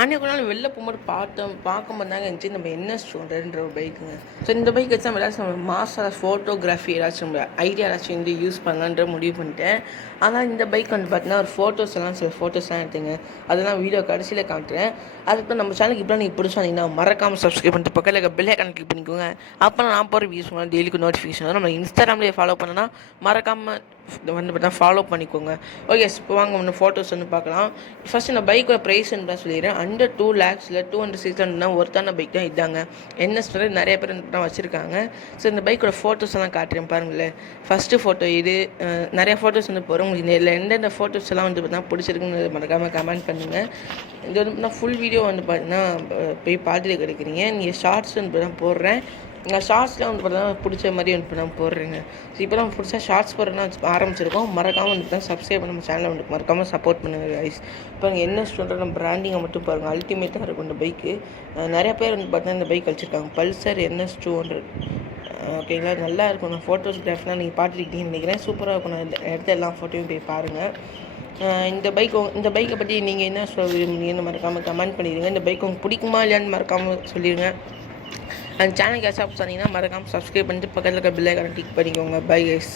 அன்றைக்கு ஒரு நாள் வெளில போகும்போது பார்க்கும்போது தாங்க இருந்துச்சு நம்ம என்எஸ் 200ன்ற ஒரு பைக்குங்க. ஸோ இந்த பைக் வச்சு நம்ம ஏதாச்சும் நம்ம மாஸ்டர் ஃபோட்டோகிராஃபி ஏதாச்சும் நம்ம ஐடியா ஏதாச்சும் வந்து யூஸ் பண்ணலான்ற முடிவு பண்ணிட்டேன். ஆனால் இந்த பைக் வந்து பார்த்தீங்கன்னா ஒரு சில ஃபோட்டோஸ்லாம் எடுத்துங்க. அதெல்லாம் வீடியோ கடைசியில் காட்டுறேன். அதுக்கு நம்ம சேனலுக்கு இப்போ நீங்கள் பிடிச்சா மறக்காமல் சப்ஸ்கிரைப் பண்ணிட்டு பக்கத்தில் இருக்க பெல் ஐக்கான் கிளிக் பண்ணிக்கோங்க. அப்போ நான் போகிற வீடியோஸ் பண்ணால் டெய்லிக்கு நோட்டிஃபிகேஷன் வரும். நம்ம இன்ஸ்டாகிராம்லேயே ஃபாலோ பண்ணனா மறக்காமல் வந்து பார்த்தா ஃபாலோ பண்ணிக்கோங்க. ஓகே, இப்போ வாங்க ஒன்று ஃபோட்டோஸ் வந்து பார்க்கலாம். ஃபஸ்ட்டு இந்த பைக்கோட ப்ரைஸ் தான் சொல்லிடுறேன். அண்டர் 2 lakhs 200 ஒருத்தான பைக் தான் இதாங்க. என்எஸ் நிறைய பேர் தான் வச்சுருக்காங்க. ஸோ இந்த பைக்கோட ஃபோட்டோஸ் எல்லாம் காட்டுறேன் பாருங்களேன். ஃபஸ்ட்டு ஃபோட்டோ இது. நிறைய ஃபோட்டோஸ் வந்து போகிறோம். உங்களுக்கு இதில் எந்தெந்த ஃபோட்டோஸ் எல்லாம் வந்து பார்த்தா பிடிச்சிருக்குன்னு மறக்காமல் கமெண்ட் பண்ணுங்கள். இது வந்து பார்த்தீங்கன்னா ஃபுல் வீடியோ வந்து பார்த்தீங்கன்னா போய் பார்த்துட்டு கிடைக்கிறீங்க. நீங்கள் ஷார்ட்ஸ் வந்து பார்த்தா போடுறேன். நான் ஷார்ட்ஸில் வந்து பார்த்தீங்கன்னா பிடிச்ச மாதிரி வந்து நான் போடுறேங்க. ஸோ இப்போ நம்ம புதுசாக ஷார்ட்ஸ் போடுறதுனா ஆரம்பிச்சிருக்கோம். மறக்காமல் வந்து பார்த்தா சப்ஸ்கிரைப் பண்ண நம்ம சேனலை வந்து மறக்காமல் சப்போர்ட் பண்ணுங்கள் கைஸ். இப்போ நீங்கள் என்ன சொல்கிற பிராண்டிங்கை மட்டும் பாருங்கள். அல்டிமேட்டாக இருக்கும் இந்த பைக்கு. நிறைய பேர் வந்து பார்த்தீங்கன்னா இந்த பைக் வச்சுருக்காங்க. Pulsar NS 200. ஓகேங்களா, நல்லா இருக்கும். நான் ஃபோட்டோகிராஃப்லாம் நீங்கள் பார்த்துருக்கீங்கன்னு நினைக்கிறேன். சூப்பராக இருக்கும். நான் எடுத்த எல்லா ஃபோட்டோவையும் போய் பாருங்கள். இந்த பைக்கை பற்றி நீங்கள் என்ன சொல்லுவீங்கன்னு மறக்காமல் கமெண்ட் பண்ணிடுங்க. இந்த பைக் உங்களுக்கு பிடிக்குமா இல்லையான்னு மறக்காமல் சொல்லிடுங்க. அந்த சேனலுக்கு ஏதாச்சும் சொன்னீங்கன்னா மறக்காமல் சப்ஸ்கிரைப் பண்ணிட்டு பக்கத்தில் இருக்க பெல் ஐக்கானை கிளிக் பண்ணிக்கோங்க. Bye guys.